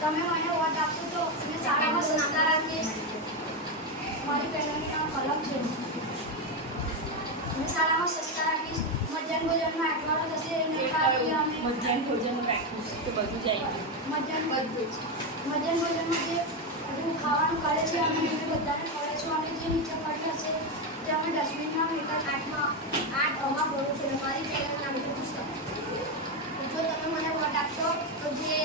તમે મને વોટ આપશો તો મેં શાળામાં સંસ્કાર આપીશ. મારી પહેલાંની નામ કલમ છે. મેં શાળામાં સંસ્કાર આપીશ. મધ્યાહન ભોજનમાં અઠવાડો થશે એને ખાલી અમે મધ્યાહન ભોજન રાખ્યું છે તો બધું જ આવી મધ્યાહન ભોજનમાં જે બધું ખાવાનું કરે છે અમે એને બધાને ખવડાવીશું. અને જે નીચે પડ્યા છે તે અમે ડસ્ટબિનમાં મેકર 8 અમા ભરું છે. મારી પહેલાંનું નામ છે પુસ્તક. જો તમે મને વોટ આપશો તો જે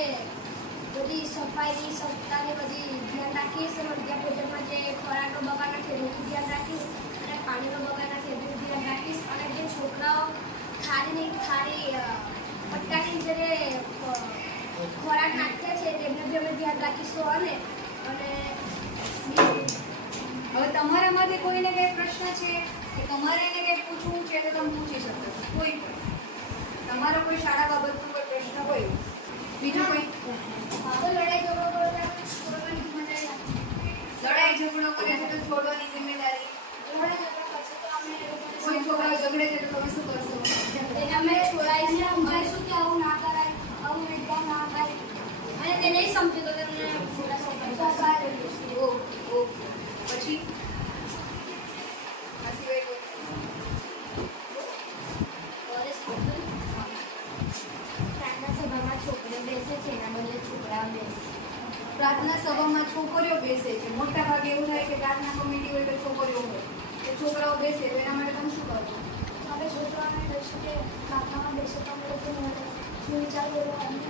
બધી સફાઈની સપ્તાહની બધી ધ્યાન રાખીશ. મધ્યાહન ભોજનમાં જે ખોરાકનો બગાડ ના થાય એનું ધ્યાન રાખીશ અને પાણીનો બગાડ ના થાય એનું ધ્યાન રાખીશ. અને જે છોકરાઓ ખારી પટ્ટાની જે ખોરાક નાખ્યા છે તેમને બી અમે ધ્યાન રાખીશું. અને હવે તમારામાંથી કોઈને કંઈ પ્રશ્ન છે કે તમારે એને કંઈ પૂછવું છે તો તમે પૂછી શકો છો. કોઈ પણ તમારો કોઈ શાળા બાબતનો કોઈ પ્રશ્ન હોય બીજું કોઈ લડાઈ ઝઘડો છોડવાની ઝઘડો કરે છે તો છોડવાની જિમ્મેદારી. કોઈ છોકરાઓ ઝઘડે છે તો તમે શું કરશો? તેને અમે છોડાવીને સમજાવીશું કે આવું ના કરાય, આવું એકદમ ના થાય. અને તે નહીં સમજે તો તેમને સહકાર કરીશું. ઓકે પછી આ સિવાય કોઈ? પ્રાર્થના સભામાં છોકરીઓ બેસે છે એના બદલે છોકરાઓ બેસે. પ્રાર્થના સભામાં છોકરીઓ બેસે છે. મોટા ભાગે એવું થાય કે પ્રાર્થના કમિટી હોય તો છોકરીઓ હોય તો છોકરાઓ બેસે તો એના માટે તમે શું કરશો? હવે છોકરાઓને કહીશું કે પ્રાર્થનામાં બેસો તો અમે લોકો સુવિચાર બોલવાની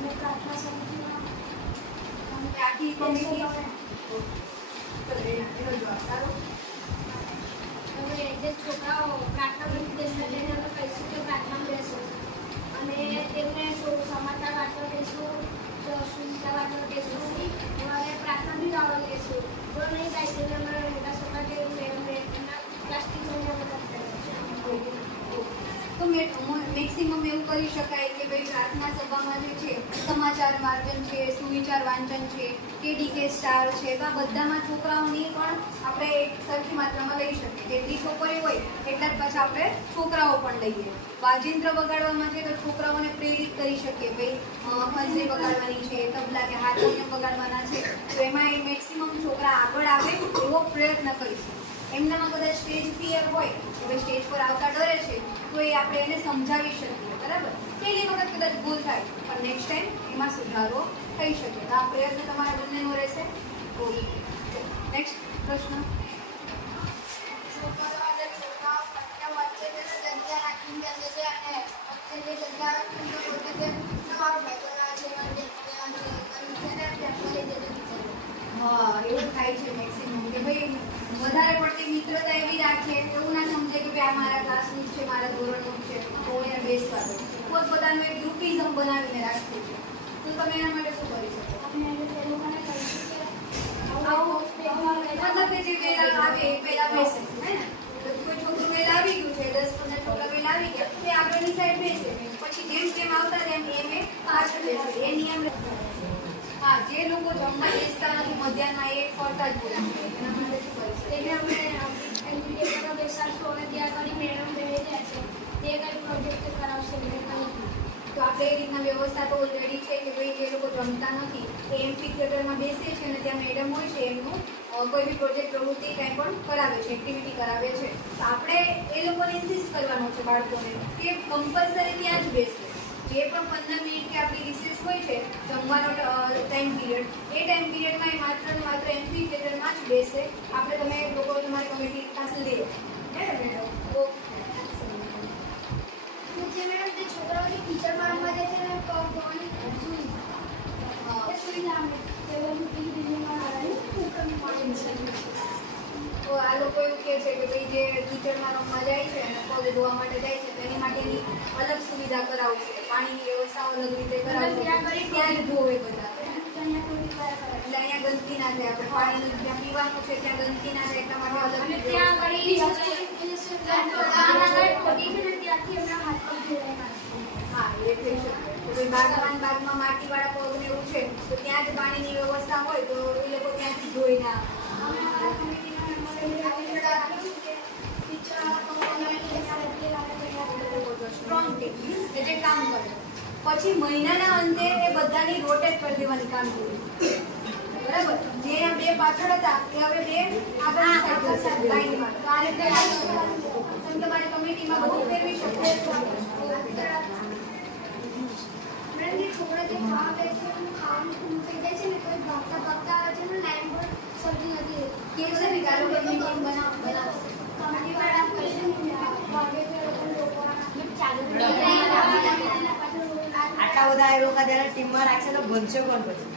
અને પ્રાર્થના સમિતિમાં આખી કમિટી એનો જવાબ સારો. હવે જે છોકરાઓ પ્રાર્થના સમિતિ બેસે તેને અમે કહીશું કે પ્રાર્થના બેસો અને તેમને સમાચાર વાંચવા દઈશું, સુવિચાર વાંચવા દઈશું અને પ્રાર્થના બી ગાવા દઈશું. જો નહીં થાય તેને અમારા મોટા છોકરા કે એમના ક્લાસ ટીચરને મદદ કરીશું. તો મેક્સિમમ એવું કરી શકાય કે ભાઈ પ્રાર્થના સભામાં જે છે સમાચાર વાંચન છે, સુવિચાર વાંચન છે, કેડીકે સ્ટાર છે, તો આ બધામાં છોકરાઓની પણ આપણે એક સરખી માત્રામાં લઈ શકીએ. જેટલી છોકરીઓ હોય એટલા જ પાછા આપણે છોકરાઓ પણ લઈએ. વાજિંત્ર વગાડવામાં છે તો છોકરાઓને પ્રેરિત કરી શકીએ. ભાઈ ખંજરી વગાડવાની છે, તબલા કે હાર્મોનિયમ વગાડવાના છે તો એમાં એ મેક્સિમમ છોકરા આગળ આવે એવો પ્રયત્ન કરીશું. એમનામાં કદાચ સ્ટેજ ફિયર હોય કે સ્ટેજ પર આવતા ડરે છે તો એ આપણે એને સમજાવી શકીએ. બરાબર, પહેલી વખત કદાચ ભૂલ થાય પણ નેક્સ્ટ ટાઈમ એમાં સુધારો થઈ શકે. તો આ પ્રયત્ન તમારા બંનેનો રહેશે. ઓકે, નેક્સ્ટ પ્રશ્ન. છોકરાઓ વચ્ચે જગ્યા રાખીને બેસે છે અને વચ્ચે જે જગ્યા બોલતે છે તમારો ભાઈ હા, એવું થાય છે મેક્સિમમ કે ભાઈ વધારે પડતી મિત્રતા એવી રાખે એવું ના સમજે કે ભાઈ આ મારા ક્લાસનું છે, મારા ધોરણનું છે તો એને બેસવા દો. પોતપોતાનું એક ગ્રુપિઝમ બનાવીને રાખવું છે. તો તમે એના માટે શું કરી શકો? મતલબ કે જે વેલા આવે એ પહેલા બેસે, હે ને? તો કોઈ છોકરું વેલા આવી ગયું છે, 10-15 છોકરા વેલા આવી ગયા તો એ આગળની સાઈડ બેસે. પછી જેમ જેમ આવતા તેમ એમ એ પાછળ બેસે. એ નિયમ. હા, જે લોકો જમવા બેસતા નથી મધ્યાહનમાં એ ફરતા જ બોલે એના માટે શું કરી શકે? તેને અમે એન્જિનિયર બેસાડશું અને ત્યાં આગળ મેડમ બેસી જાય છે તે કંઈ પ્રોજેક્ટ કરાવશે એટલે કંઈ. તો આપણે એ રીતના વ્યવસ્થા તો ઓલરેડી છે કે ભાઈ જે લોકો જમતા નથી એ એમ્ફી થિયેટરમાં બેસે છે અને ત્યાં મેડમ હોય છે એમનું કોઈ બી પ્રોજેક્ટ પ્રવૃત્તિ કંઈ પણ કરાવે છે, એક્ટિવિટી કરાવે છે. તો આપણે એ લોકોને ઇન્સિસ્ટ કરવાનું છે બાળકોને કે કમ્પલસરી ત્યાં જ બેસે. જે પણ 15 મિનિટ કે આપણી રિસેસ હોય છે જમવાનો ટાઈમ પીરિયડ, એ ટાઈમ પીરિયડમાં એ માત્ર ને માત્ર એમ્ફી થિયેટરમાં જ બેસે. આપણે તમે લોકો તમારી કમિટી પાસે લઈ બરાબર મેડમ. જે મેડમ જે છોકરાઓ જે ટીચર મારવા જાય છે ને ભણવાની સુવિધા અમે તો આ લોકો એવું કહે છે કે ભાઈ જે ટીચરમાં રમવા જાય છે અને પગ ધોવા માટે જાય છે તો એની માટેની અલગ સુવિધા કરાવવી છે. પાણીની વ્યવસ્થા અલગ રીતે કરાવવી ત્યાં જ ધોવે બધા. એટલે અહીંયા ગંદકી ના થાય. આપણે પાણીનું જ્યાં પીવાનું છે ત્યાં ગંદકી ના થાય એટલા માટે અલગ ત્યાં ત્યાંથી એમના હાથ પગ ધોવાય. હા, એ થઈ શકે. તો ભાઈ બાગમાં માટીવાળા પગ ને એવું છે તો ત્યાં જ પાણીની વ્યવસ્થા હોય તો એ લોકો ત્યાંથી ધોઈ ના સ્ટ્રોંગ ટીમ કે જે કામ કરે. પછી મહિનાના અંતે એ બધાની રોટેટ કરી દેવાની કામગીરી. બરાબર? જે આ બે પાછળ હતા એ હવે બે આગળ લાઈનમાં. તો આ રીતે તમે તમારી કમિટીમાં બધું ફેરવી શકો. મેડમ જે છોકરા જે ખાવા બેસે એનું ખાવાનું પૂરું થઈ જાય છે ને તો ભાગતા ભાગતા આવે છે ને લાઈન પર સબ્જી નથી કે છે ને કે આ લોકો મીટિંગ બનાવશે. કમિટી વાળા કહેશે ને ભાગે તે લોકોને રોકવાના ચાલુ આટલા બધા એ લોકો જ્યારે ટીમમાં રાખશે તો ભણશે કોણ પછી?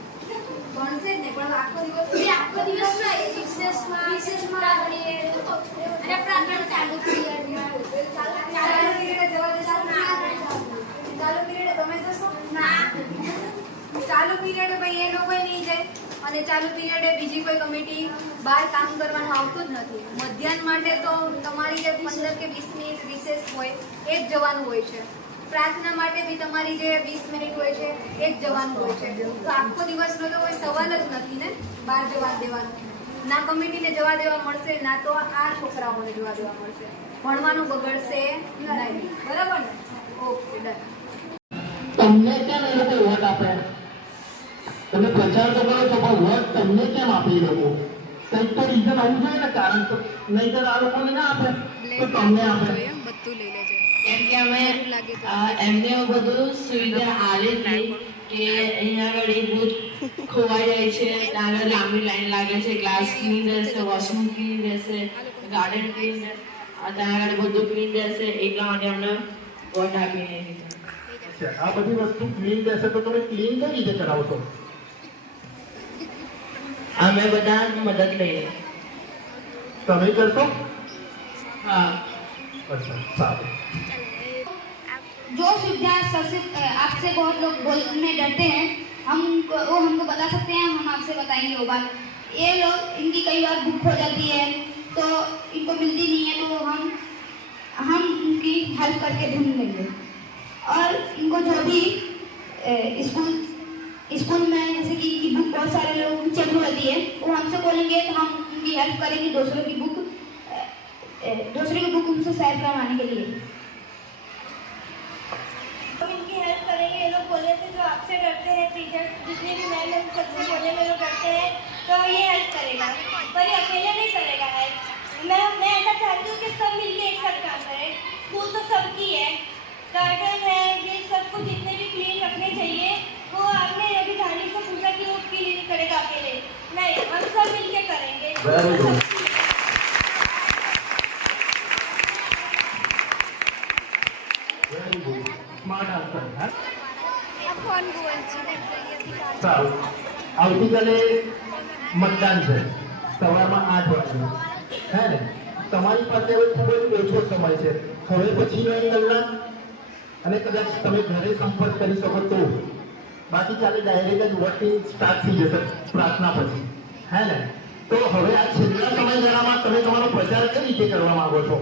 ભણશે જ ને પણ આખો દિવસ આખો દિવસ રિસેસમાં કરીએ અને પ્રાર્થના ચાલુ કરીએ ચાલુ પીરિયડ જવા દેશો ના? ચાલુ પીરિયડ તમે જશો ના? ચાલુ પીરિયડ ભાઈ એ લોકો નહીં જાય અને ચાલુ પીરિયડે બીજી કોઈ કમિટી બહાર કામ કરવાનું આવતું જ નથી. મધ્યાહન માટે તો તમારી જે 15 કે 20 મિનિટ રિસેસ હોય એ જ જવાનું હોય છે. પ્રાર્થના માટે બી તમારી જે 20 મિનિટ હોય છે એ જ જવાનું હોય છે. તો આખો દિવસનો તો કોઈ સવાલ જ નથી ને બહાર જવા દેવાનો. ના કમિટીને જવા દેવા મળશે ના તો આ છોકરાઓને જવા દેવા મળશે. ભણવાનું બગડશે નહીં. બરાબર ને? Okay done. તમને કેમ એ લોકો વોટ આપે? તમે પ્રચાર તો કરો છો પણ વોટ તમને કેમ આપે એ લોકો? કંઈક તો રીઝન આવવું જોઈએ ને, કારણ તો નહીંતર આ લોકોને ના આપે તો તમને આપે. બધું લઈ લેજે. કેમ કે અમે એમને બધું સુવિધા આવી હતી કે અહીંયા આગળ બૂથ ખોવાઈ જાય છે, ત્યાં આગળ લાંબી લાઈન લાગે છે, ગ્લાસ ક્લીન રહેશે, વોશરૂમ ક્લીન રહેશે, ગાર્ડન ક્લીન રહેશે, ત્યાં આગળ બધું ક્લીન રહેશે, એટલા માટે અમને વોટ આપીને દીધા. આ બધી વસ્તુ ક્લીન રહેશે તો તમે ક્લીન કઈ રીતે કરાવશો? અમે બધા મદદ લઈએ. તમે કરશો? હા. અચ્છા, સારું. जो सुविधा सबसे आपसे बहुत लोग बोलने डरते हैं, वो हमको बता सकते हैं, हम आपसे बताएंगे वो बात. ये लोग इनकी कई बार बुक हो जाती है तो इनको मिलती नहीं है, तो हम उनकी हेल्प करके ढूंढ लेंगे. और इनको जो भी स्कूल में जैसे कि बुक बहुत सारे लोग चेक होती है वो हमसे बोलेंगे तो हम उनकी हेल्प करेंगे दूसरों की बुक उनसे शेयर करवाने के लिए. हम इनकी हेल्प करेंगे. ये लोग बोले थे जो आपसे डरते हैं टीचर, जितने भी मैम सबसे बोलने में लोग डरते हैं तो ये हेल्प करेगा, पर ये अकेले नहीं करेगा हेल्प. मैं ऐसा चाहती हूँ कि सब मिलके एक साथ काम करें. स्कूल तो सबकी है, गार्डन है, ये सब कुछ जितने भी क्लीन रखने चाहिए. वो आपने अभी धानी से पूछा कि वो क्लीन करेगा अकेले, नहीं, हम सब मिलके करेंगे. Very good. Very good. Smart answer, હા? સારું. આવતીકાલે મતદાન છે સવારમાં 8 વાગે, હે ને? તમારી પાસે હવે ખૂબ જ ઓછો સમય છે. હવે પછીનો 1 કલાક અને કદાચ તમે ઘરે સંપર્ક કરી શકો તો, બાકી ચાલે ડાયરેક્ટ જ વોટિંગ સ્ટાર્ટ થઈ જશે પ્રાર્થના પછી, હે ને? તો હવે આ છેલ્લા સમયગાળામાં તમે તમારો પ્રચાર કઈ રીતે કરવા માંગો છો?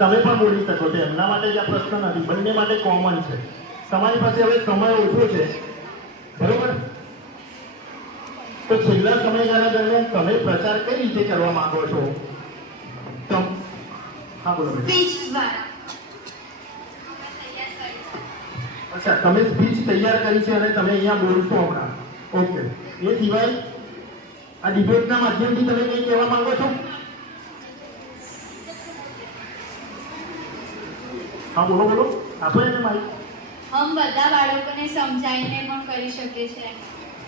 તમે પણ બોલી શકો છો, એમના માટે જ આ પ્રશ્ન નથી, બંને માટે કોમન છે. તમારી પાસે હવે સમય ઓછો છે, બરોબર? તો છેલ્લા સમયગાળા દરમિયાન તમે પ્રચાર કઈ રીતે કરવા માંગો છો? હા બોલો બેટા. સ્પીચ દ્વારા. અચ્છા, તમે સ્પીચ તૈયાર કરી છે અને તમે અહીંયા બોલશો હમણાં. ઓકે. એ સિવાય આ ડિબેટના માધ્યમથી તમે કંઈ કહેવા માંગો છો? હા બોલો બોલો, આપો એને માહિતી. हम બધા બાળકોને સમજાવીને પણ કરી શકીએ છીએ.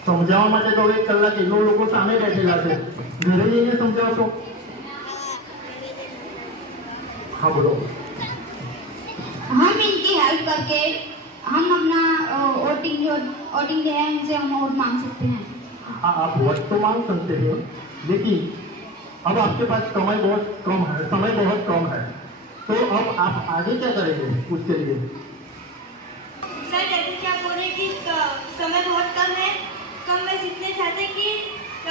સમજાવવા માટે તો 1 કલાક એટલો લોકો સામે બેઠેલા છે, ઘરે જઈને સમજાવશો? हाँ बोलो. हम इनकी हेल्प करके हम अपना वोटिंग जो है इनसे हम वोट मांग सकते हैं. हाँ, आप वोट तो मांग सकते हो, लेकिन अब आपके पास समय बहुत कम है, तो अब आप आगे क्या करेंगे उसके लिए? सर जैसे कि आप बोल रहे हैं कि समय बहुत कम है, कम में जितने चाहते कि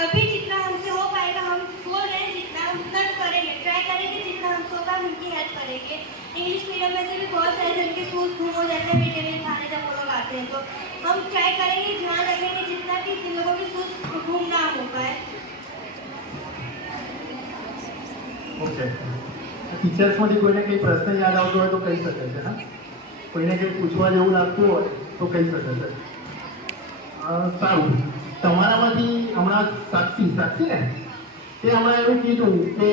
अभी जितना हमसे हो पाएगा हम बोल रहे हैं जितना हम उतना करेंगे, ट्राई करेंगे जितना हमसे होगा हम उनकी हेल्प करेंगे. इंग्लिश मीडियम में से भी बहुत सारे जन के शूज घूम हो जाते हैं मिड डे मील खाने जब वो लोग आते हैं, तो हम ट्राई करेंगे, ध्यान रखेंगे जितना कि इन लोगों के शूज घूम ना हो पाए. ओके. ટીચર્સમાંથી કોઈને કંઈ પ્રશ્ન યાદ આવતો હોય તો કહી શકે છે. હા, કોઈને કંઈ પૂછવા જેવું લાગતું હોય તો કહી શકે છે. સારું, તમારામાંથી હમણાં સાક્ષી ને તે હમણાં એવું કીધું કે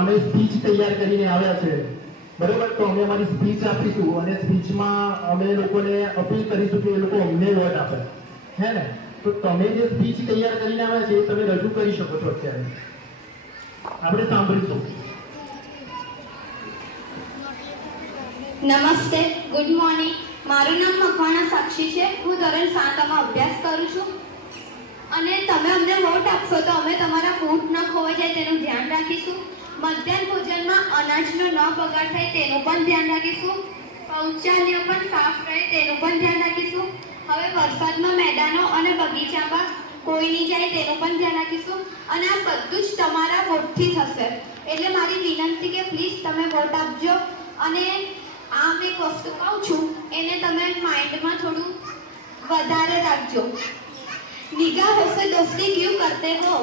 અમે સ્પીચ તૈયાર કરીને આવ્યા છે, બરાબર? તો અમે અમારી સ્પીચ આપીશું અને સ્પીચમાં અમે લોકોને અપીલ કરીશું કે એ લોકો અમને વોટ આપે, હે ને? તો તમે જે સ્પીચ તૈયાર કરીને આવ્યા છે એ તમે રજૂ કરી શકો છો. અત્યારે આપણે સાંભળીશું. નમસ્તે, ગુડ મોર્નિંગ. મારું નામ મકવાણા સાક્ષી છે. હું ધોરણ 7માં અભ્યાસ કરું છું અને તમે અમને વોટ આપશો તો અમે તમારા બૂટ ન ખોવાઈ જાય તેનું ધ્યાન રાખીશું. મધ્યાહન ભોજનમાં અનાજનો ન બગાડ થાય તેનું પણ ધ્યાન રાખીશું. શૌચાલય પણ સાફ રહે તેનું પણ ધ્યાન રાખીશું. હવે વરસાદમાં મેદાનો અને બગીચામાં કોઈ નહીં જાય તેનું પણ ધ્યાન રાખીશું. અને આ બધું જ તમારા વોટથી થશે. એટલે મારી વિનંતી કે પ્લીઝ તમે વોટ આપજો. અને આ એક વસ્તુ કહું છું એને તમે માઇન્ડમાં થોડું વધારે રાખજો. निगाहों से दोस्ती क्यों करते हो,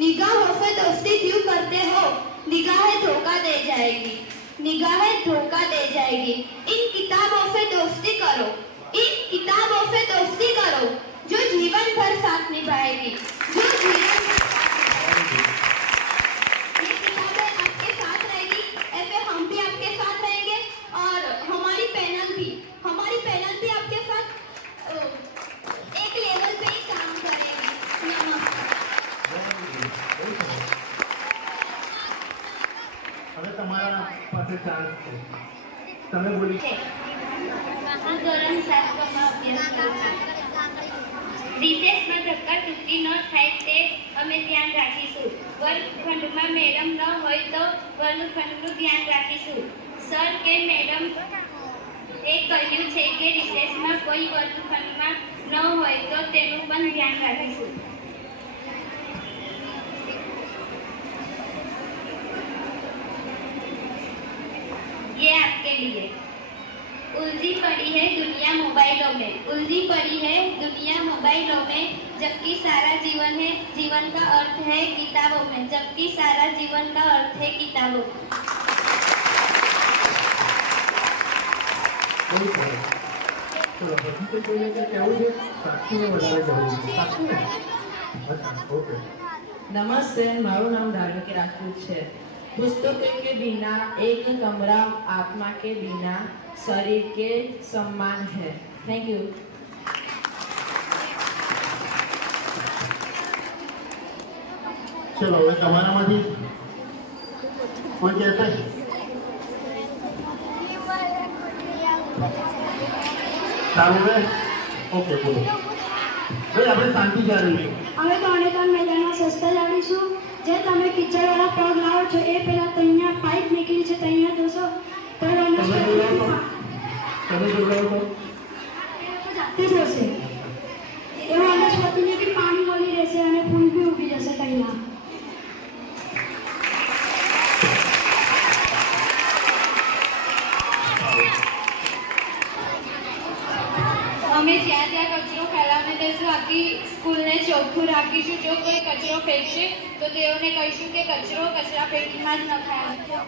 निगाहों से दोस्ती क्यों करते हो, निगाहें धोखा दे जाएगी, निगाहें धोखा दे जाएगी. इन किताबों से दोस्ती करो, इन किताबों से दोस्ती करो जो जीवन भर साथ निभाएगी, जो जीवन भर ये किताबें आपके साथ रहेगी. ऐसे हम भी आपके साथ रहेंगे और हमारी पैनल भी आपके साथ एक लेवल पे ही काम करेगी. नमस्कार. હવે તમારા પાસે ચાન્સ છે, તમે બોલી. હું ધોરણ 7માં અભ્યાસ કરું છું. રિસેસમાં ધક્કા ધુક્કી ન થાય તે અમે ધ્યાન રાખીશું. વર્ગખંડમાં મેડમ ન હોય તો વર્ગખંડનું ધ્યાન રાખીશું. સર કે મેડમ એ કહ્યું છે કે રિસેસમાં કોઈ વર્ગખંડમાં ન હોય તો તેનું પણ ધ્યાન રાખીશું. ये आपके लिए. उलझी पड़ी है दुनिया मोबाइलों में, उलझी पड़ी है दुनिया मोबाइलों में, जबकि सारा जीवन है, जीवन का अर्थ है किताबों में, जबकि सारा जीवन का अर्थ है किताबों में. ચલો, હજી તો કોઈને કંઈ કહેવું છે? સાક્ષીને વધારે કહેવું છે. સાક્ષીને? ઓકે. नमस्ते, मारू नाम धारणकी राजपूत है. पुस्तकों के बिना एक कमरा आत्मा के बिना शरीर के सम्मान है. Thank you. ચલો, હવે તમારામાંથી કોઈ કહેશે? સારું હવે ઓકે, બોલો. ભાઈ આપણે શાંતિ જાળવી. અમે તરણેતર મેદાનમાં સ્વચ્છતા જાળવીશું. જે તમે કિચડવાળા પગ લાવો છો એ પહેલાં ત્યાં પાઇપ નીકળી છે ત્યાં જોશો તો તમે જોડાવો તો જાતે જોશે. એમાં વનસ્પતિને બી પાણી મળી રહેશે અને ફૂલ બી ઉગી જશે ત્યાં. અમે જ્યાં ત્યાં કચરો ફેલાવને દઈશું. આખી સ્કૂલને ચોખ્ખું રાખીશું. જો કોઈ કચરો ફેંકશે તો તેઓને કહીશું કે કચરો કચરા પેટીમાં જ નખાય.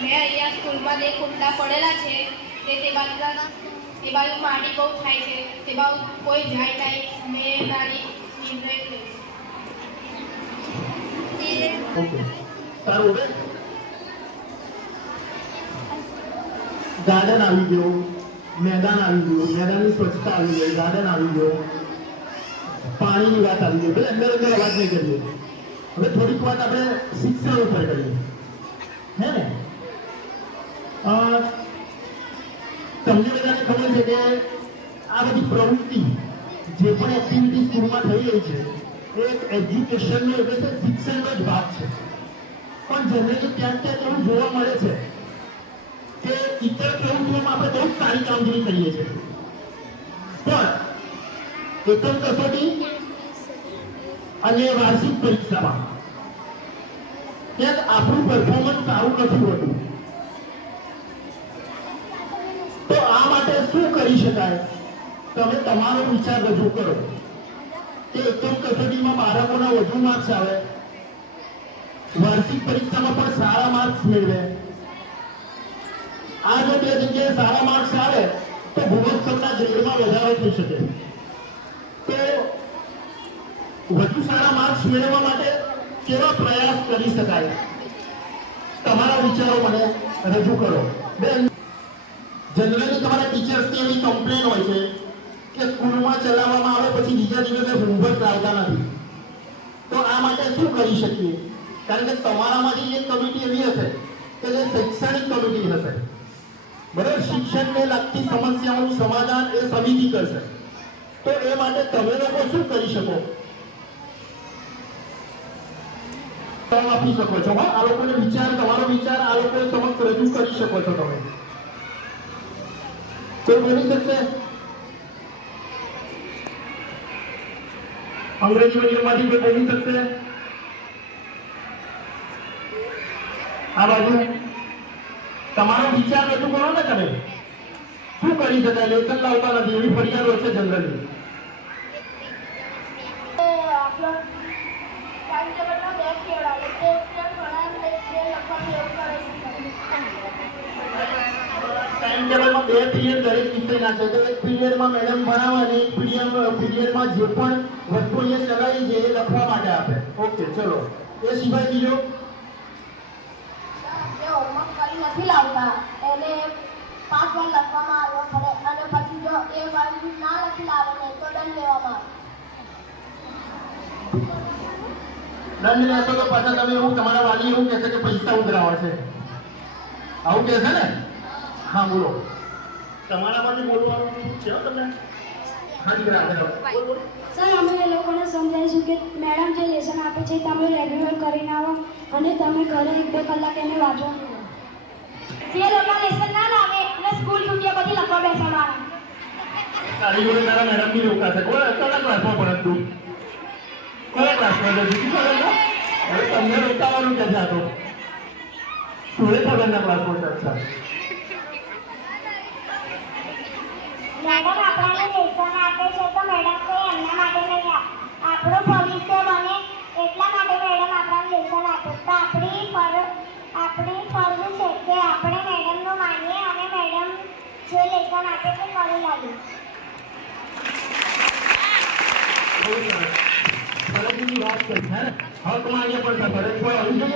મેં અહીંયા સ્કૂલમાં 2 કુંડા પડેલા છે તે બાજુ પાણી બહુ થાય છે. તે બાજુ કોઈ જાય નહીં. મેં મારી નિર્ણય લઈશ. ઓકે, સારું. હવે ગાર્ડન આવી ગયું, મેદાન આવી ગયું, મેદાનની સ્વચ્છતા આવી ગઈ, ગાર્ડન આવી ગયો, પાણીની વાત આવી ગઈ. ભલે અંદર અંદર વાત નહીં કરીએ. હવે થોડીક વાત આપણે શિક્ષણ ઉપર કરીએ, હે ને? તમને બધાને ખબર છે કે આ બધી પ્રવૃત્તિ જે પણ એક્ટિવિટી સ્કૂલમાં થઈ રહી છે એ એક એજ્યુકેશનનો એટલે કે શિક્ષણનો જ ભાગ છે. પણ જનરલી ક્યાંક ક્યાંક એવું જોવા મળે છે કે ઇતર પ્રવૃત્તિઓમાં આપણે બહુ સારી કામગીરી કરીએ છીએ, પણ એકમ કસોટી અને વાર્ષિક પરીક્ષામાં ક્યાંક આપણું પરફોર્મન્સ સારું નથી હોતું. તો આ માટે શું કરી શકાય? તમે તમારો વિચાર રજૂ કરો કે એકમ કસોટીમાં બાળકોના વધુ માર્ક્સ આવે, વાર્ષિક પરીક્ષામાં પણ સારા માર્ક્સ મેળવે. આ જો બે જગ્યાએ સારા માર્ક્સ આવે તો ગુણોત્તરના ગ્રેડમાં વધારો થઈ શકે. તો વધુ સારા માર્ક્સ મેળવવા માટે કેવા પ્રયાસ કરી શકાય? તમારા વિચારો મને રજૂ કરો. બેન, જનરલી તમારા ટીચર્સની એવી કમ્પ્લેન હોય છે કે સ્કૂલમાં ચલાવવામાં આવે પછી બીજા દિવસે હોમવર્ક લાવતા નથી. તો આ માટે શું કરી શકીએ? કારણ કે તમારામાંથી એક કમિટી એવી હશે કે જે શૈક્ષણિક કમિટી હશે, બરાબર? શિક્ષણને લગતી સમસ્યાઓનું સમાધાન એ સમિતિ કરશે. તો એ માટે તમે લોકો શું કરી શકો? તમે આપી શકો છો. હા, આ લોકોને વિચાર, તમારો વિચાર આ લોકો સમક્ષ રજૂ કરી શકો છો. તમે કોઈ બોલી શકશે? અંગ્રેજી મીડિયમમાંથી કોઈ બોલી શકશે? આ બાજુ તમારો વિચાર રજૂ કરો ને. તમે શું કરી શકાય? લેસન લાવતા નથી એવી ફરિયાદો છે જનરલી. આપણો ટાઈમ ટેબલમાં બે કેવડાવે તે ઘણા લખવાનું એવું કરે છે. ટાઈમ ટેબલમાં 2 પીરિયડ દરેક વિષયના છે. તો એક પીરિયડમાં મેડમ ભણાવવાની, એક પીરિયડમાં જે પણ વસ્તુ અહીંયા ચલાવી છે એ લખવા માટે આપે. ઓકે, ચલો. એ સિવાય બીજો જે હોમવર્ક કરી નથી લાવતા એને 5 વાર લખવામાં આવ્યો પડે અને પછી જો એ વાર ના લખી લાવે ને તો દંડ લેવામાં આવે. દંડ લેશો તો પાછા તમે એવું, તમારા વાલી એવું કહેશે કે પૈસા ઉઘરાવા છે, આવું કહેશે ને? હા, બોલો. તમારામાંથી બોલવાનું છે તમને? હા, દીકરા બોલો. સર, અમે એ લોકોને સમજાવીશું કે મેડમ જે લેસન આપે છે તમે રેગ્યુલર કરીને આવો અને તમે ઘરે 1-2 કલાક એને વાંચવાનું. જે લોકો લેસન ના લાવે અને સ્કૂલ છૂટ્યા પછી લખવા બેસવાનું. તારી જોડે તારા મેડમ બી રોકાશે. કયા ક્લાસમાં ભણત તું? કયા ક્લાસમાં છે? બીજી ક્લાસમાં? હવે તમને રોકાવાનું કે છે? આ તો સુરેખાબેનના ક્લાસમાં છે. અચ્છા. મેડમ આપણને લેસન આપે છે તો મેડમ કોઈ એમના માટે નહીં આપણું ભવિષ્ય બને એટલા માટે મેડમ આપણને લેસન આપે. તો આપણી ફરજ છે કે આપણે મેડમનું માનીએ અને મેડમ જે લેસન આપે તે કરી લાવીએ. ફરજની વાત કરી, હે? હક માંગે પણ ફરજ કોઈ આવી જોઈએ.